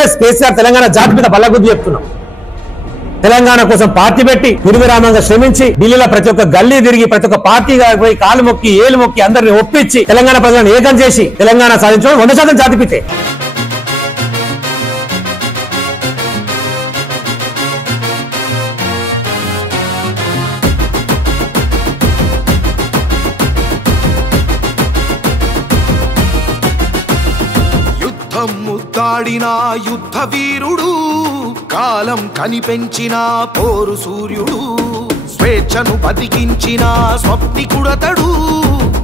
Yes KCR Telangana జాతి మీద బల్లగుద్ది చెప్తున్నాం. తెలంగాణ కోసం పార్టీ పెట్టి నిర్విరామంగా శ్రమించి ఢిల్లీలో ప్రతి ఒక్క గల్లీ తిరిగి ప్రతి ఒక్క పార్టీగా పోయి కాలు మొక్కి ఏలు మొక్కి అందరిని ఒప్పించి తెలంగాణ ప్రజలను ఏకం చేసి తెలంగాణ సాధించడం 100% జాతిపితే. ముద్దాడిన యుద్ధ వీరుడు, కాలం కనిపెంచిన పోరు సూర్యుడు, స్వేచ్ఛను బతికించిన స్వప్నికుడతడు,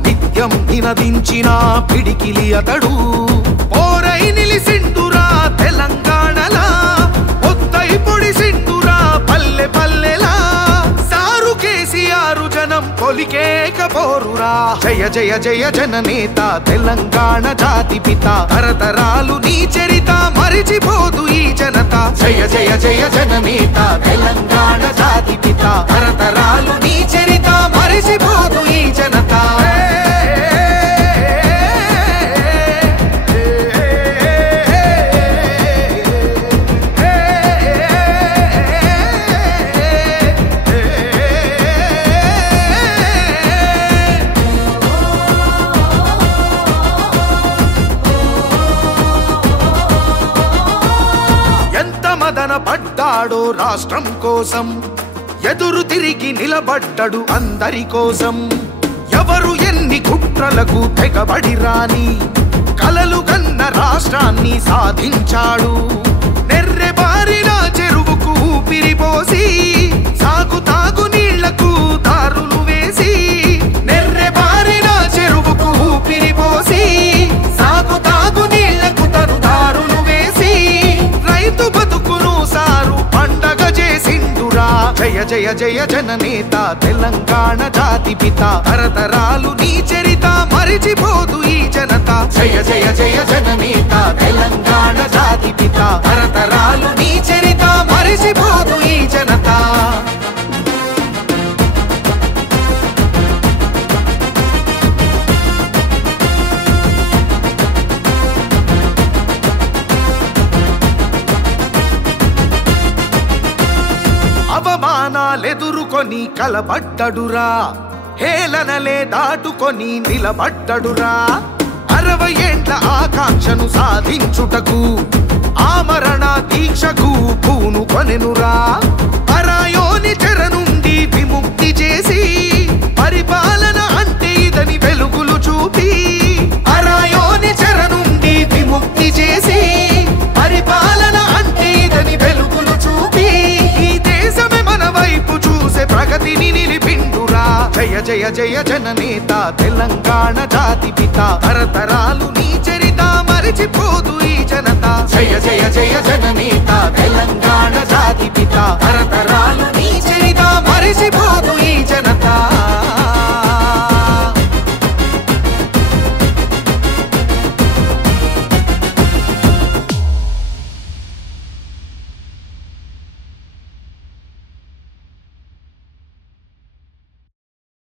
నిత్యం నినదించిన పిడికిలి అతడు. పోరై నిలిసిండురా తెలంగాణలా, పొద్దై పొడిసిండురా పల్లె పల్లెలా, సారు కేసీఆర్ జనం కొలికేక పోరురా. జయ జయ జయ జననేత తెలంగాణ జాతి పిత, తరతరాలు నీ చరిత మరిచిపోదు ఈ జనత. జయ జయ జయ జననేత తెలంగాణ జాతి పిత, తరతరాలు నీ చరిత మరిచిపోదు ఈ జనత. పడ్డాడో రాష్ట్రం కోసం, ఎదురు తిరిగి నిలబడ్డాడు అందరి కోసం. ఎవరు ఎన్ని కుట్రలకు తెగబడి రాని, కలలు కన్న రాష్ట్రాన్ని సాధించాడు. నెర్రెబారిన చెరువుకు ఊపిరిపోసి, సాగు తాగు నీళ్లకు దారులు వేసి, నెర్రెబారిన చెరువుకు ఊపిరిపోసి, సాగు తాగు నీళ్లకు తను దారులు వేసి, రైతు బతుకును సారు పండగ చేసిండురా. జయ జయ జయ జననేత తెలంగాణ జాతి పిత, తరతరాలు నీ చరిత మరిచిపోదు ఈ జనత. జయ జయ జయ జననేత తెలంగాణ జాతి పిత, తరతరాలు నీ చరిత మరిచిపోదు ఈ జనత. అవమానాలెదురుకొని కలబడ్డడురా, హేళనలే దాటుకొని నిలబడ్డడురా. 60 ఏండ్ల ఆకాంక్షను సాధించుటకు, ఆమరణ దీక్షకు పూనుకొనెనురా. పరాయోని చెర నుండి విముక్తి చేసి, పరిపాలన అంటే ఇదని వెలుగులు చూపి, పరాయోని చెర నుండి విముక్తి చేసి, పరిపాలన అంటే ఇదని వెలుగులు చూపి, ఈ దేశమే మన వైపు చూసే ప్రగతిని నిలిపిండురా. జయ జయ జయ జననేత తెలంగాణ జాతి పిత, తరతరాలు నీ చరిత మరిచిపోదు ఈ జనత. జయ జయ జయ